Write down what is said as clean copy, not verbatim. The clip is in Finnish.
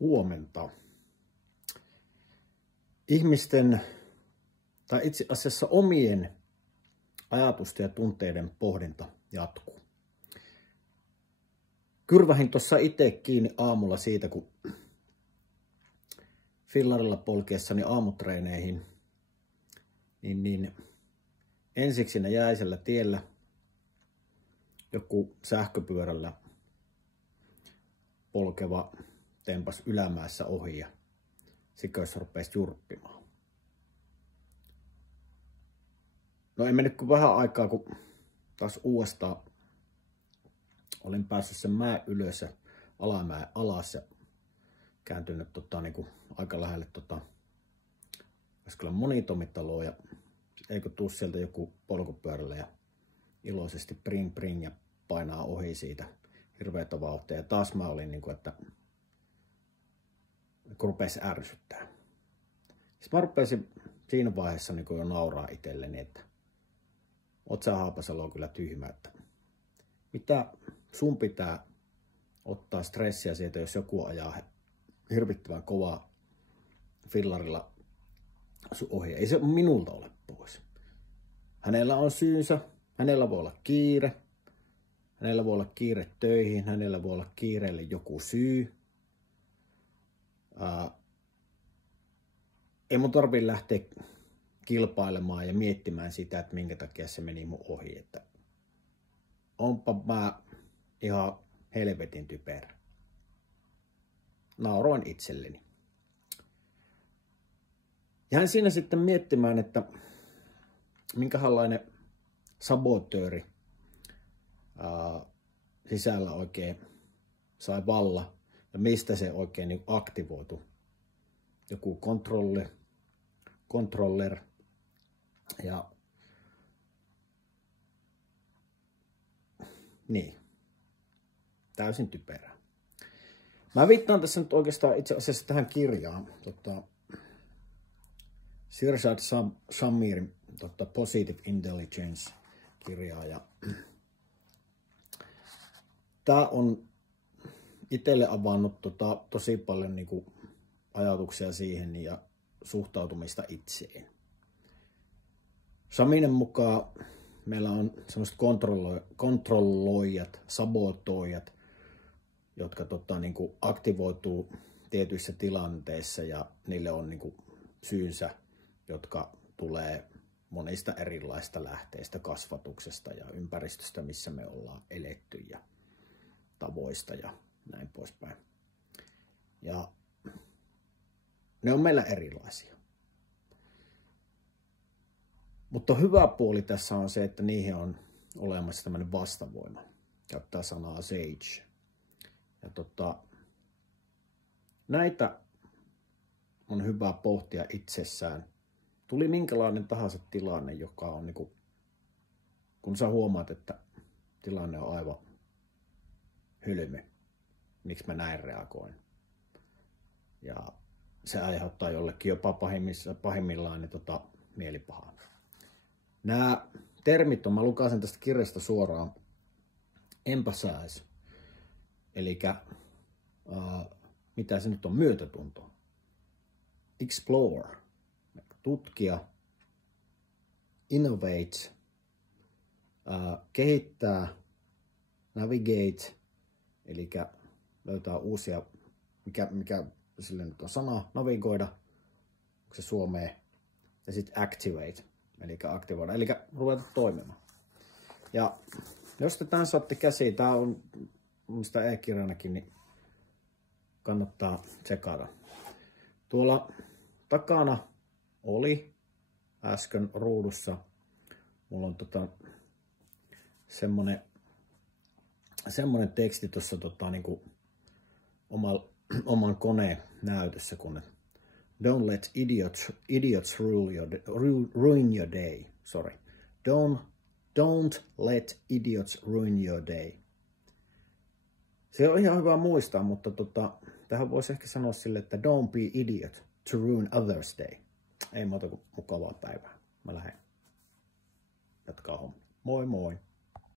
Huomenta. Ihmisten, tai itse asiassa omien ajatusten ja tunteiden pohdinta jatkuu. Kyrvähin tuossa itse kiinni aamulla siitä, kun fillarilla polkiessani aamutreeneihin, niin ensiksi ne jäisellä tiellä joku sähköpyörällä polkeva tempas ylämäessä ohi ja siköissä rupesi jurppimaan. No ei mennyt kuin vähän aikaa, kun taas uudestaan olin päässyt sen mäen ylös ja alamäen alas ja kääntynyt niin aika lähelle olisi kyllä monitomitaloa ja eikö tuu sieltä joku polkupyörällä ja iloisesti pring pring ja painaa ohi siitä hirveätä vauhtia. Ja taas mä olin että kun rupesi ärsyttää. Sitten mä rupesin siinä vaiheessa jo nauraa itselleni, että oot sä Haapasalo kyllä tyhmä, että mitä sun pitää ottaa stressiä siitä, jos joku ajaa hirvittävän kovaa fillarilla sun ohi. Ei se minulta ole pois. Hänellä on syynsä, hänellä voi olla kiire, hänellä voi olla kiire töihin, hänellä voi olla kiireelle joku syy. Ei mun tarvitse lähteä kilpailemaan ja miettimään sitä, että minkä takia se meni mun ohi. Että onpa mä ihan helvetin typerä. Nauroin itselleni. Jäin siinä sitten miettimään, että minkälainen sabotööri sisällä oikein sai valla ja mistä se oikein aktivoitu. Joku controller ja niin, täysin typerää. Mä viittaan tässä nyt oikeastaan itse asiassa tähän kirjaan, Shirzad Shamirin Positive Intelligence-kirjaa. Ja tää on itselle avannut tosi paljon ajatuksia siihen ja suhtautumista itseen. Shaminen mukaan meillä on semmoiset kontrolloijat, sabotoijat, jotka aktivoituu tietyissä tilanteissa ja niille on syynsä, jotka tulee monista erilaisista lähteistä, kasvatuksesta ja ympäristöstä, missä me ollaan eletty ja tavoista ja näin poispäin. Ja ne on meillä erilaisia. Mutta hyvä puoli tässä on se, että niihin on olemassa tämmöinen vastavoima. Käyttää sanaa sage. Ja näitä on hyvä pohtia itsessään. Tuli minkälainen tahansa tilanne, joka on kun sä huomaat, että tilanne on aivan hylmy. Miksi mä näin reagoin? Ja se aiheuttaa jollekin jopa pahimmillaan mielipahaa. Nämä termit mä lukasen tästä kirjasta suoraan. Empathize. Eli mitä se nyt on? Myötätunto. Explore. Tutkia. Innovate. Kehittää. Navigate. Eli löytää uusia, mikä sille nyt on sana, navigoida, onko se suomea, ja sitten activate, eli aktivoida, eli ruveta toimimaan. Ja jos te tämän saatte käsiin, tämä on mistä e-kirjanakin, niin kannattaa tsekata. Tuolla takana oli äsken ruudussa, mulla on semmonen teksti tuossa oman koneen näytössä, kun don't let idiots ruin your day. Sorry. Don't let idiots ruin your day. Se on ihan hyvä muistaa, mutta tähän voisi ehkä sanoa sille, että don't be idiot to ruin others day. Ei muuta kuin mukavaa päivää. Mä lähden jatkaa homma. Moi moi!